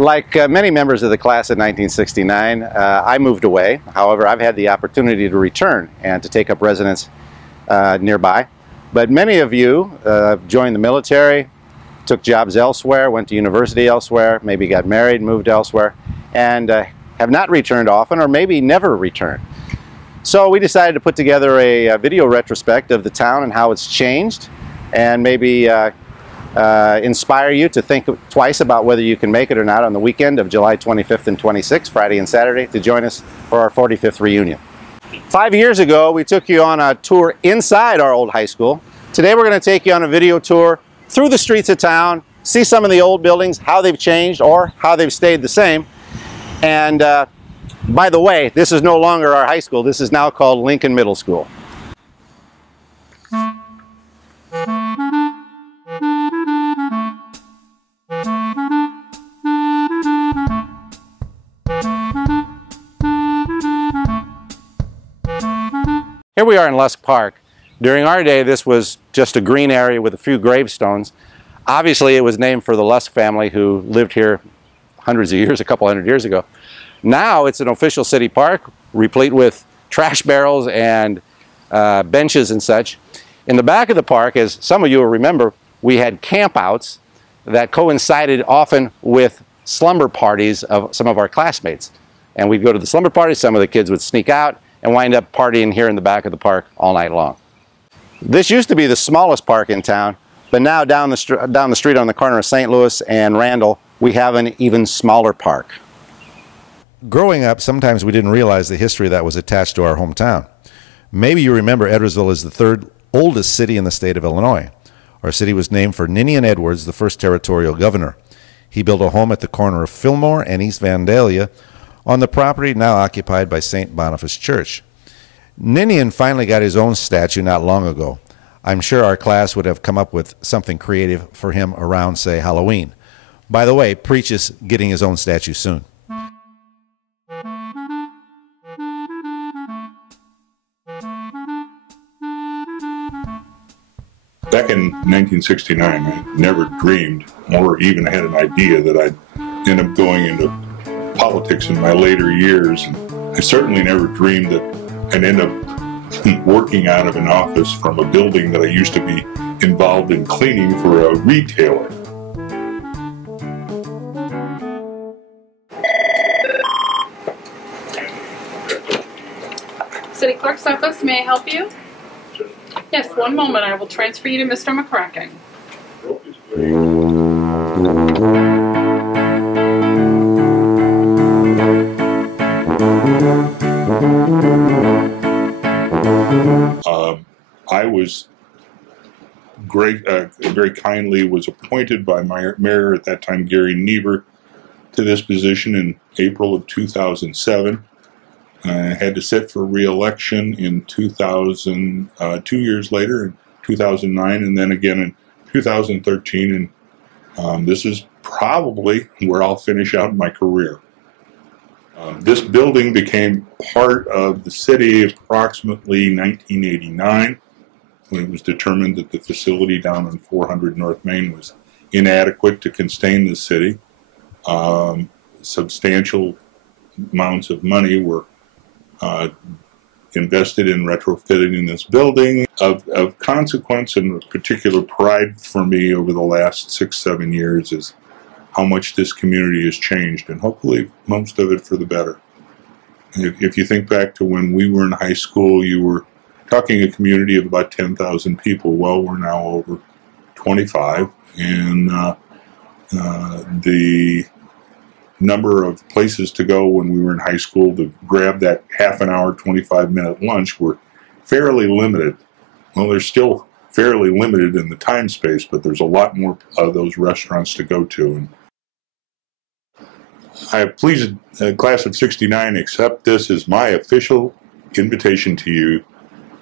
Like many members of the class of 1969, I moved away. However, I've had the opportunity to return and to take up residence nearby. But many of you joined the military, took jobs elsewhere, went to university elsewhere, maybe got married, moved elsewhere, and have not returned often, or maybe never returned. So we decided to put together a video retrospect of the town and how it's changed, and maybe inspire you to think twice about whether you can make it or not on the weekend of July 25th and 26th, Friday and Saturday, to join us for our 45th reunion. 5 years ago, we took you on a tour inside our old high school. Today we're going to take you on a video tour through the streets of town, see some of the old buildings, how they've changed or how they've stayed the same. And by the way, this is no longer our high school. This is now called Lincoln Middle School. Here we are in Lusk Park. During our day, this was just a green area with a few gravestones. Obviously, it was named for the Lusk family who lived here hundreds of years, a couple hundred years ago. Now it's an official city park, replete with trash barrels and benches and such. In the back of the park, as some of you will remember, we had campouts that coincided often with slumber parties of some of our classmates. And we'd go to the slumber parties, some of the kids would sneak out and wind up partying here in the back of the park all night long. This used to be the smallest park in town, but now down the street on the corner of St. Louis and Randall, we have an even smaller park. Growing up, sometimes we didn't realize the history that was attached to our hometown. Maybe you remember Edwardsville is the third oldest city in the state of Illinois. Our city was named for Ninian Edwards, the first territorial governor. He built a home at the corner of Fillmore and East Vandalia on the property now occupied by St. Boniface Church. Ninian finally got his own statue not long ago. I'm sure our class would have come up with something creative for him around, say, Halloween. By the way, Preach is getting his own statue soon. Back in 1969, I never dreamed or even had an idea that I'd end up going into politics in my later years. I certainly never dreamed that I'd end up working out of an office from a building that I used to be involved in cleaning for a retailer. City Clerk's office, may I help you? Yes, one moment. I will transfer you to Mr. McCracken. I was very kindly was appointed by Mayor at that time, Gary Niebuhr, to this position in April of 2007. I had to sit for re-election in 2000, 2 years later, in 2009, and then again in 2013. And this is probably where I'll finish out my career. This building became part of the city approximately 1989, when it was determined that the facility down on 400 North Main was inadequate to contain the city. Substantial amounts of money were invested in retrofitting this building. Of consequence and particular pride for me over the last 6-7 years is how much this community has changed, and hopefully most of it for the better. If you think back to when we were in high school, you were talking a community of about 10,000 people. Well, we're now over 25, and the number of places to go when we were in high school to grab that half-an-hour, 25-minute lunch were fairly limited. Well, they're still fairly limited in the time space, but there's a lot more of those restaurants to go to. And I please, class of '69, accept this as my official invitation to you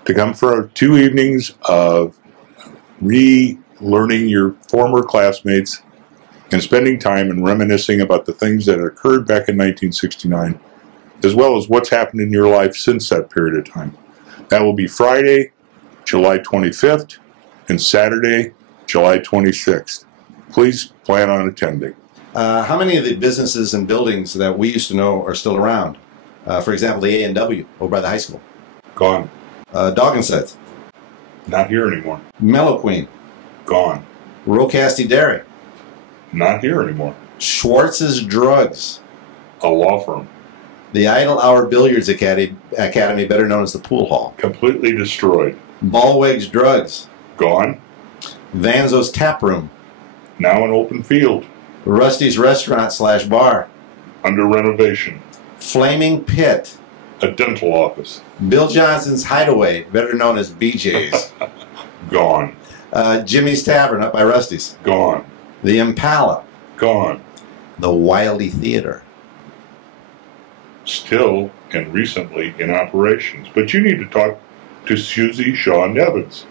to come for 2 evenings of relearning your former classmates and spending time and reminiscing about the things that occurred back in 1969, as well as what's happened in your life since that period of time. That will be Friday, July 25th, and Saturday, July 26th. Please plan on attending. How many of the businesses and buildings that we used to know are still around? For example, the A&W over by the high school. Gone. Doggensides. Not here anymore. Mellow Queen. Gone. Rocasti Dairy. Not here anymore. Schwartz's Drugs. A law firm. The Idle Hour Billiards Academy, better known as the Pool Hall. Completely destroyed. Ballweg's Drugs. Gone. Vanzo's Tap Room. Now an open field. Rusty's Restaurant / Bar. Under renovation. Flaming Pit. A dental office. Bill Johnson's Hideaway, better known as BJ's. Gone. Jimmy's Tavern up by Rusty's. Gone. The Impala. Gone. The Wiley Theater. Still and recently in operations. But you need to talk to Susie Shaw Nevins.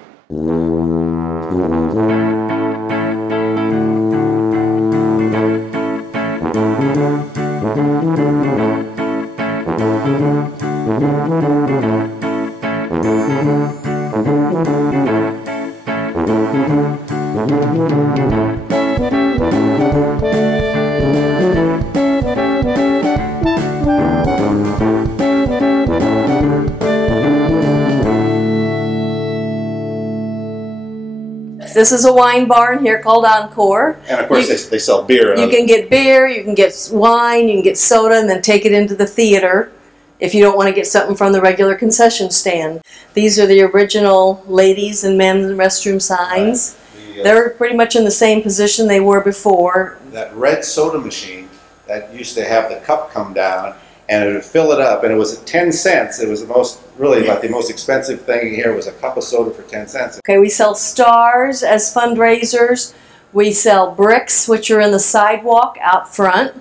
This is a wine barn here called Encore. And of course, they sell beer. You can get beer, you can get wine, you can get soda, and then take it into the theater if you don't want to get something from the regular concession stand. These are the original ladies and men's restroom signs. Right. They're pretty much in the same position they were before. That red soda machine that used to have the cup come down and it would fill it up, and it was at 10 cents. It was the most, really about the most expensive thing here was a cup of soda for 10 cents. Okay, we sell stars as fundraisers. We sell bricks, which are in the sidewalk out front.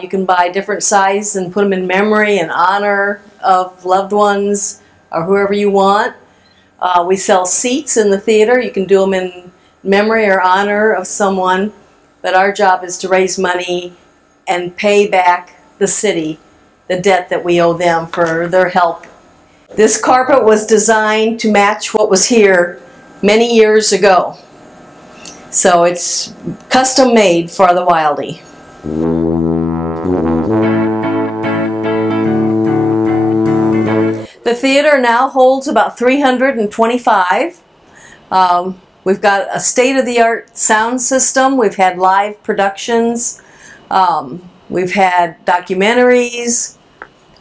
You can buy different sizes and put them in memory and honor of loved ones or whoever you want. We sell seats in the theater. You can do them in memory or honor of someone. But our job is to raise money and pay back the city the debt that we owe them for their help. This carpet was designed to match what was here many years ago. So it's custom made for the Wildey. The theater now holds about 325. We've got a state-of-the-art sound system. We've had live productions. We've had documentaries.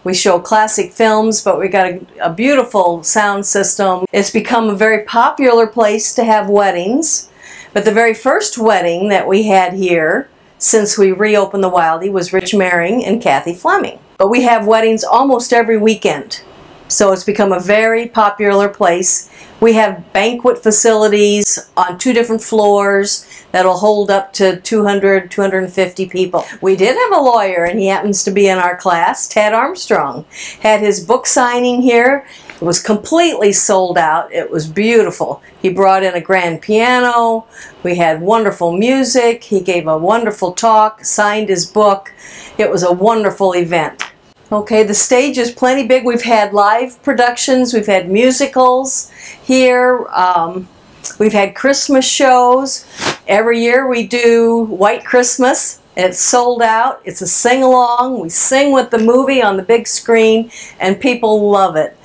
We show classic films, but we've got a beautiful sound system. It's become a very popular place to have weddings. But the very first wedding that we had here since we reopened the Wildey was Rich Mehring and Kathy Fleming. But we have weddings almost every weekend. So it's become a very popular place. We have banquet facilities on 2 different floors that'll hold up to 200, 250 people. We did have a lawyer, and he happens to be in our class. Ted Armstrong had his book signing here. It was completely sold out. It was beautiful. He brought in a grand piano. We had wonderful music. He gave a wonderful talk, signed his book. It was a wonderful event. Okay, the stage is plenty big. We've had live productions, we've had musicals here, we've had Christmas shows. Every year we do White Christmas. It's sold out. It's a sing-along. We sing with the movie on the big screen, and people love it.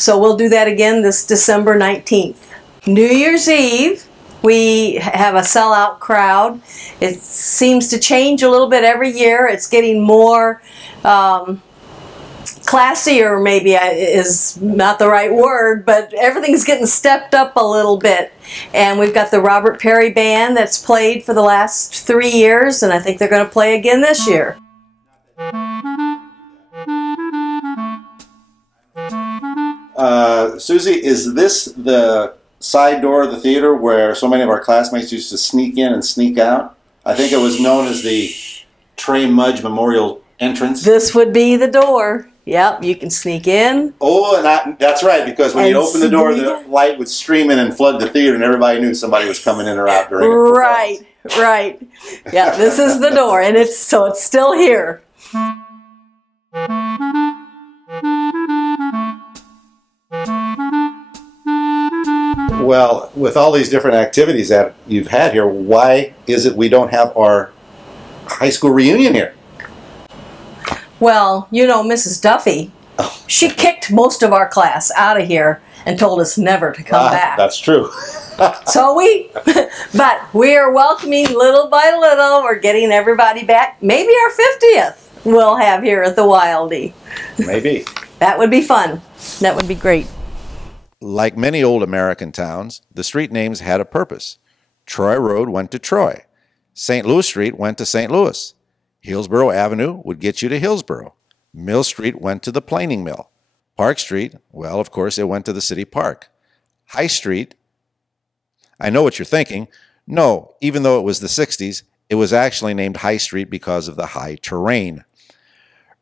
So we'll do that again this December 19th. New Year's Eve, we have a sellout crowd. It seems to change a little bit every year. It's getting more classier, maybe is not the right word, but everything's getting stepped up a little bit. And we've got the Robert Perry Band that's played for the last 3 years, and I think they're going to play again this year. Susie, is this the side door of the theater where so many of our classmates used to sneak in and sneak out? I think it was known as the Trey Mudge Memorial entrance. This would be the door. Yep, you can sneak in. Oh, and that's right, because when you open the door, the light would stream in and flood the theater, and everybody knew somebody was coming in or out during it. Right, right. Yeah, this is the door, and it's still here. Well, with all these different activities that you've had here, why is it we don't have our high school reunion here. Well, you know, Mrs. Duffy, she kicked most of our class out of here and told us never to come back. That's true. But we are welcoming little by little. We're getting everybody back. Maybe our 50th we'll have here at the Wildie. Maybe. That would be fun. That would be great. Like many old American towns, the street names had a purpose. Troy Road went to Troy. St. Louis Street went to St. Louis. Hillsborough Avenue would get you to Hillsborough. Mill Street went to the planing mill. Park Street, well, of course, it went to the city park. High Street, I know what you're thinking. No, even though it was the 60s, it was actually named High Street because of the high terrain.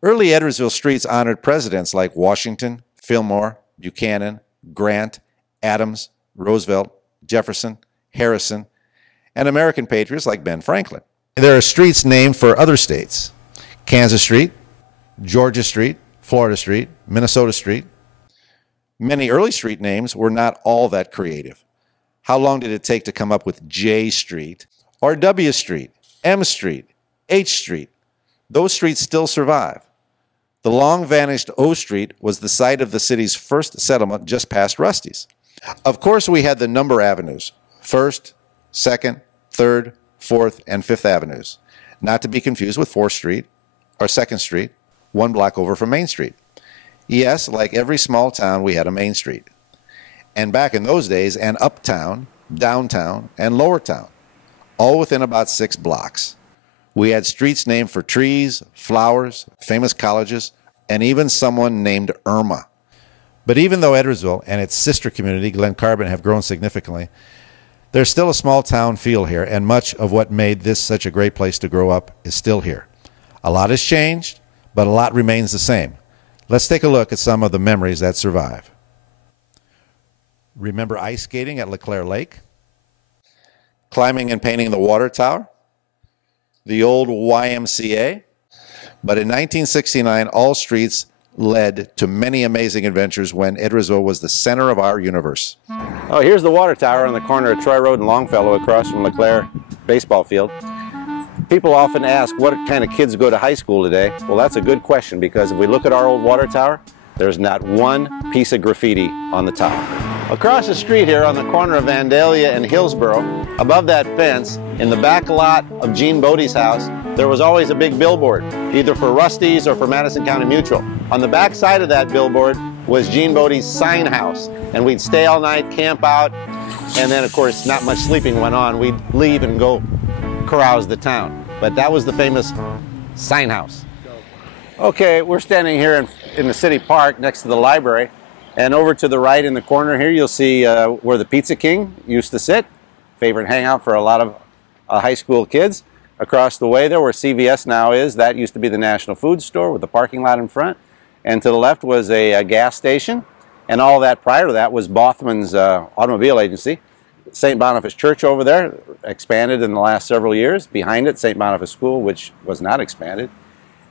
Early Edwardsville streets honored presidents like Washington, Fillmore, Buchanan, Grant, Adams, Roosevelt, Jefferson, Harrison, and American patriots like Ben Franklin. There are streets named for other states. Kansas Street, Georgia Street, Florida Street, Minnesota Street. Many early street names were not all that creative. How long did it take to come up with J Street, or W Street, M Street, H Street? Those streets still survive. The long-vanished O Street was the site of the city's first settlement just past Rusty's. Of course, we had the number avenues, 1st, 2nd, 3rd, 4th, and 5th Avenues, not to be confused with 4th Street or 2nd Street, one block over from Main Street. Yes, like every small town, we had a Main Street. And back in those days, an uptown, downtown, and lower town, all within about 6 blocks. We had streets named for trees, flowers, famous colleges, and even someone named Irma. But even though Edwardsville and its sister community, Glen Carbon, have grown significantly, there's still a small town feel here, and much of what made this such a great place to grow up is still here. A lot has changed, but a lot remains the same. Let's take a look at some of the memories that survive. Remember ice skating at LeClaire Lake? Climbing and painting the water tower? The old YMCA? But in 1969, all streets led to many amazing adventures when Edwardsville was the center of our universe. Oh, here's the water tower on the corner of Troy Road and Longfellow across from LeClaire baseball field. People often ask what kind of kids go to high school today. Well, that's a good question, because if we look at our old water tower, there's not one piece of graffiti on the tower. Across the street here on the corner of Vandalia and Hillsborough, above that fence, in the back lot of Gene Bodie's house, there was always a big billboard, either for Rusty's or for Madison County Mutual. On the back side of that billboard was Gene Bodie's sign house, and we'd stay all night, camp out, and then of course not much sleeping went on. We'd leave and go carouse the town. But that was the famous sign house. Okay, we're standing here in the city park next to the library, and over to the right in the corner here you'll see where the Pizza King used to sit, favorite hangout for a lot of high school kids. Across the way there where CVS now is, that used to be the National Food Store with the parking lot in front, and to the left was a gas station, and all that prior to that was Bothman's automobile agency. St. Boniface Church over there expanded in the last several years. Behind it, St. Boniface School, which was not expanded.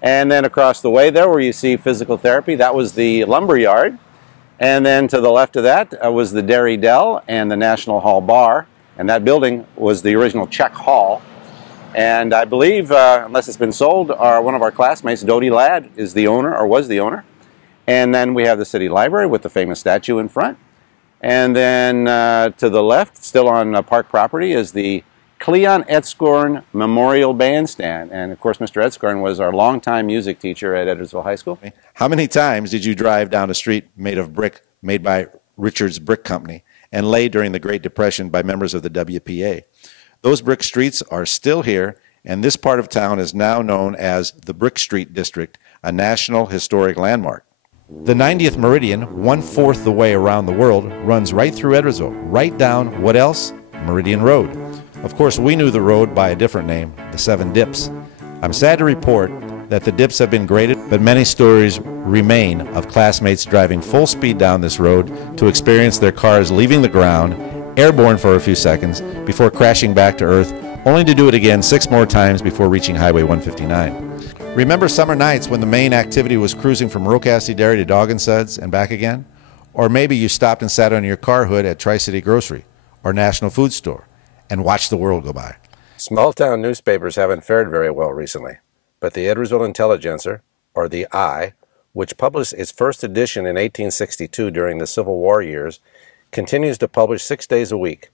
And then across the way there where you see physical therapy, that was the lumber yard. And then to the left of that was the Dairy Dell and the National Hall Bar. And that building was the original Czech Hall. And I believe, unless it's been sold, one of our classmates, Dodie Ladd, is the owner, or was the owner. And then we have the city library with the famous statue in front. And then to the left, still on park property, is the Cleon Edskorn Memorial Bandstand. And of course, Mr. Edskorn was our longtime music teacher at Edwardsville High School. How many times did you drive down a street made of brick, made by Richard's Brick Company, and laid during the Great Depression by members of the WPA? Those brick streets are still here, and this part of town is now known as the Brick Street District, a National Historic Landmark. The 90th Meridian, 1/4 the way around the world, runs right through Edwardsville, right down, what else? Meridian Road. Of course, we knew the road by a different name, the 7 Dips. I'm sad to report that the dips have been graded, but many stories remain of classmates driving full speed down this road to experience their cars leaving the ground, airborne for a few seconds, before crashing back to earth, only to do it again 6 more times before reaching Highway 159. Remember summer nights when the main activity was cruising from Rocassie Dairy to Dog and Suds and back again? Or maybe you stopped and sat on your car hood at Tri-City Grocery or National Food Store and watched the world go by. Small-town newspapers haven't fared very well recently, but the Edwardsville Intelligencer, or the Eye, which published its first edition in 1862 during the Civil War years, continues to publish 6 days a week.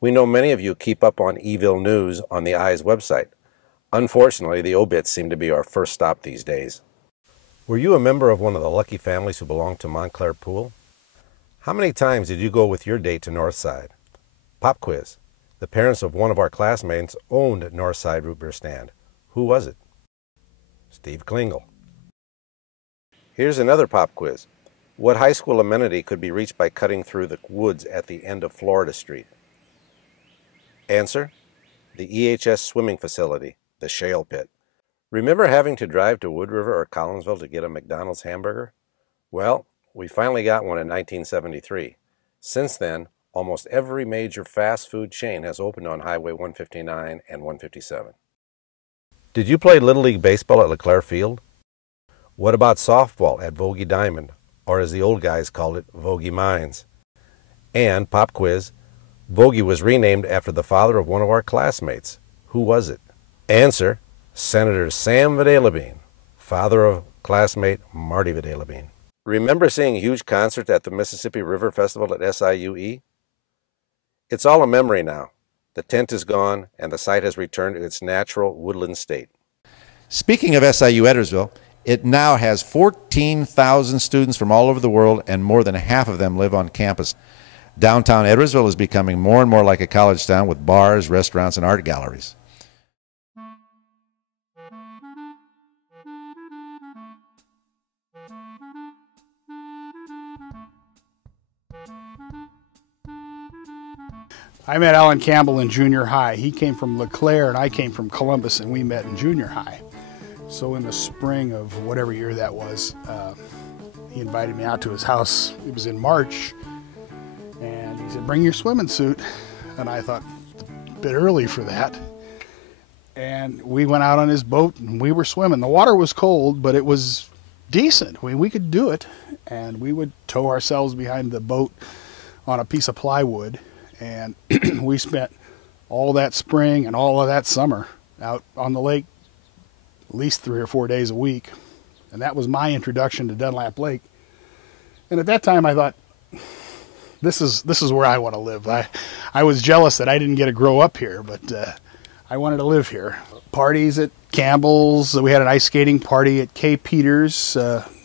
We know many of you keep up on Eville news on the Eye's website. Unfortunately, the obits seem to be our first stop these days. Were you a member of one of the lucky families who belonged to Montclair Pool? How many times did you go with your date to Northside? Pop quiz. The parents of one of our classmates owned Northside Root Beer Stand. Who was it? Steve Klingel. Here's another pop quiz. What high school amenity could be reached by cutting through the woods at the end of Florida Street? Answer: the EHS swimming facility, the Shale Pit. Remember having to drive to Wood River or Collinsville to get a McDonald's hamburger? Well, we finally got one in 1973. Since then, almost every major fast food chain has opened on Highway 159 and 157. Did you play Little League Baseball at LeClaire Field? What about softball at Vogie Diamond, or as the old guys called it, Vogie Mines? And, pop quiz, Vogie was renamed after the father of one of our classmates. Who was it? Answer: Senator Sam Vidalabine, father of classmate Marty Vidalabine. Remember seeing huge concerts at the Mississippi River Festival at SIUE? It's all a memory now. The tent is gone, and the site has returned to its natural woodland state. Speaking of SIU Edwardsville, it now has 14,000 students from all over the world, and more than half of them live on campus. Downtown Edwardsville is becoming more and more like a college town with bars, restaurants, and art galleries. I met Alan Campbell in junior high. He came from LeClaire and I came from Columbus, and we met in junior high. So in the spring of whatever year that was, he invited me out to his house. It was in March, and he said, "Bring your swimming suit." And I thought, a bit early for that. And we went out on his boat and we were swimming. The water was cold, but it was decent. We could do it. And we would tow ourselves behind the boat on a piece of plywood. And we spent all that spring and all of that summer out on the lake, at least 3 or 4 days a week. And that was my introduction to Dunlap Lake. And at that time I thought, this is where I want to live. I was jealous that I didn't get to grow up here, but I wanted to live here. Parties at Campbell's. We had an ice skating party at K. Peters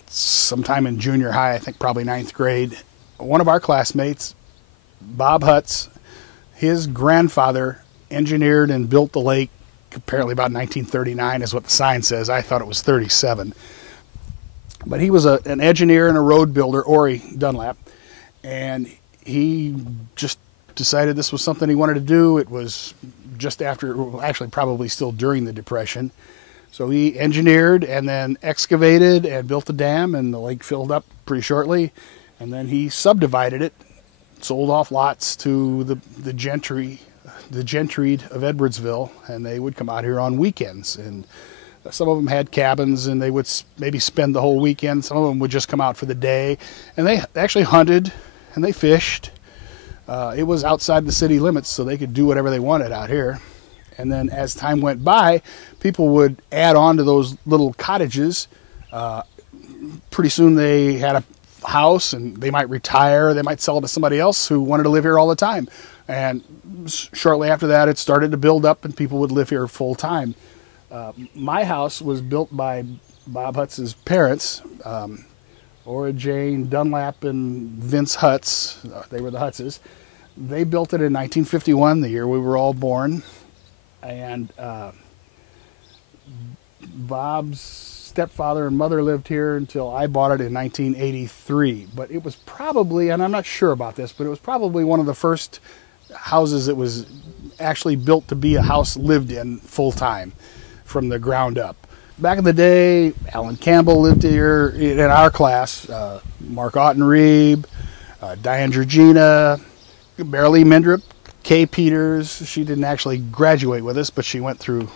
sometime in junior high, I think probably 9th grade. One of our classmates, Bob Hutz, his grandfather engineered and built the lake apparently about 1939 is what the sign says. I thought it was 37. But he was an engineer and a road builder, Ori Dunlap, and he just decided this was something he wanted to do. It was just after, actually probably still during the Depression. So he engineered and then excavated and built a dam, and the lake filled up pretty shortly. And then he subdivided it, sold off lots to the gentry of Edwardsville, and they would come out here on weekends. And some of them had cabins, and they would maybe spend the whole weekend. Some of them would just come out for the day, and they actually hunted and they fished. It was outside the city limits, so they could do whatever they wanted out here. And then as time went by, people would add on to those little cottages. Pretty soon they had a house, and they might retire. They might sell it to somebody else who wanted to live here all the time. And shortly after that, it started to build up, and people would live here full time. My house was built by Bob Hutz's parents, Ora Jane Dunlap and Vince Hutz. They were the Hutzes. They built it in 1951, the year we were all born. And Bob's stepfather and mother lived here until I bought it in 1983. But it was probably, and I'm not sure about this, but it was probably one of the first houses that was actually built to be a house lived in full time from the ground up. Back in the day, Alan Campbell lived here in our class, Mark Ottenreeb, Diane Georgina, Marilee Mindrup, Kay Peters. She didn't actually graduate with us, but she went through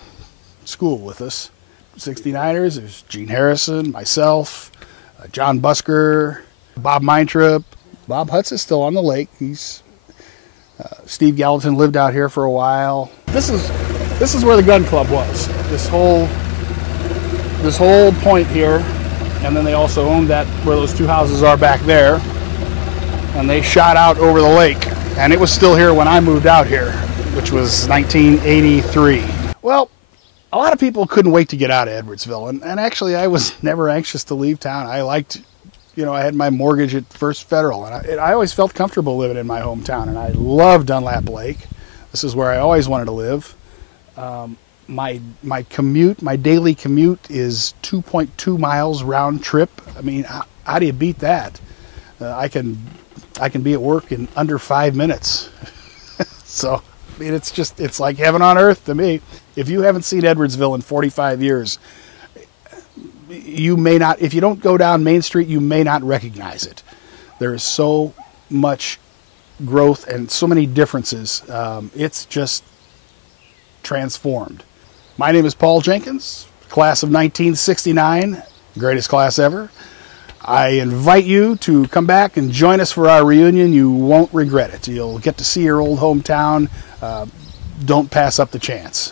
school with us. 69ers, there's Gene Harrison, myself, John Busker, Bob Meintrop. Bob Hutz is still on the lake. Steve Gallatin lived out here for a while. This is This is where the gun club was. This whole point here, and then they also owned that where those two houses are back there. And they shot out over the lake, and it was still here when I moved out here, which was 1983. Well, a lot of people couldn't wait to get out of Edwardsville, and actually I was never anxious to leave town. I liked, you know, I had my mortgage at First Federal, and I always felt comfortable living in my hometown, and I love Dunlap Lake. This is where I always wanted to live. My commute, my daily commute is 2.2 miles round trip. I mean, how do you beat that? I can be at work in under 5 minutes. So, I mean, it's like heaven on earth to me. If you haven't seen Edwardsville in 45 years, you may not, if you don't go down Main Street, you may not recognize it. There is so much growth and so many differences. It's just transformed. My name is Paul Jenkins, class of 1969, greatest class ever. I invite you to come back and join us for our reunion. You won't regret it. You'll get to see your old hometown. Don't pass up the chance.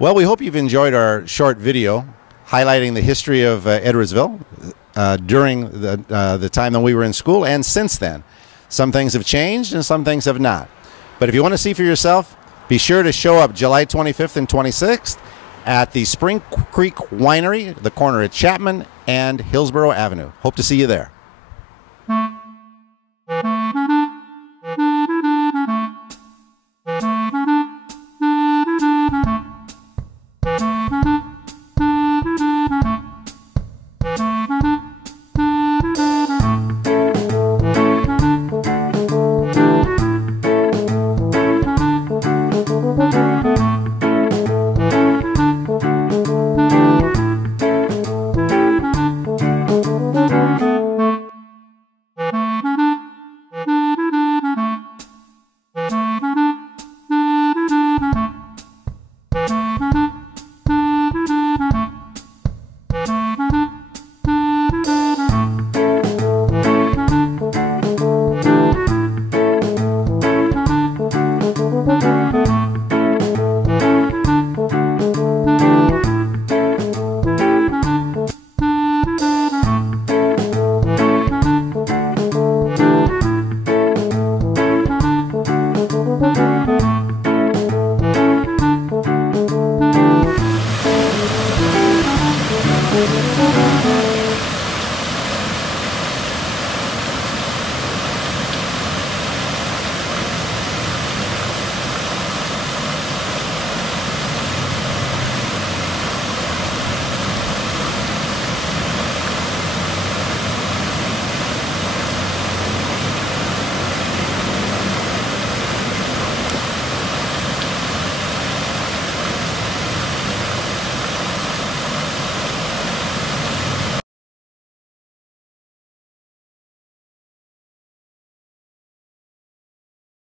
Well, we hope you've enjoyed our short video highlighting the history of Edwardsville during the time that we were in school and since then. Some things have changed and some things have not. But if you want to see for yourself, be sure to show up July 25th and 26th at the Spring Creek Winery, the corner at Chapman and Hillsborough Avenue. Hope to see you there.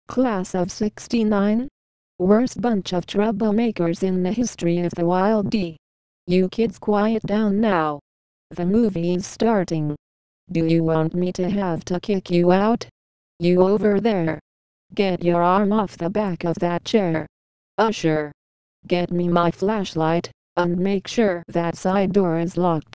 Class of 69? Worst bunch of troublemakers in the history of the Wild D. You kids quiet down now. The movie is starting. Do you want me to have to kick you out? You over there. Get your arm off the back of that chair. Usher. Get me my flashlight, and make sure that side door is locked.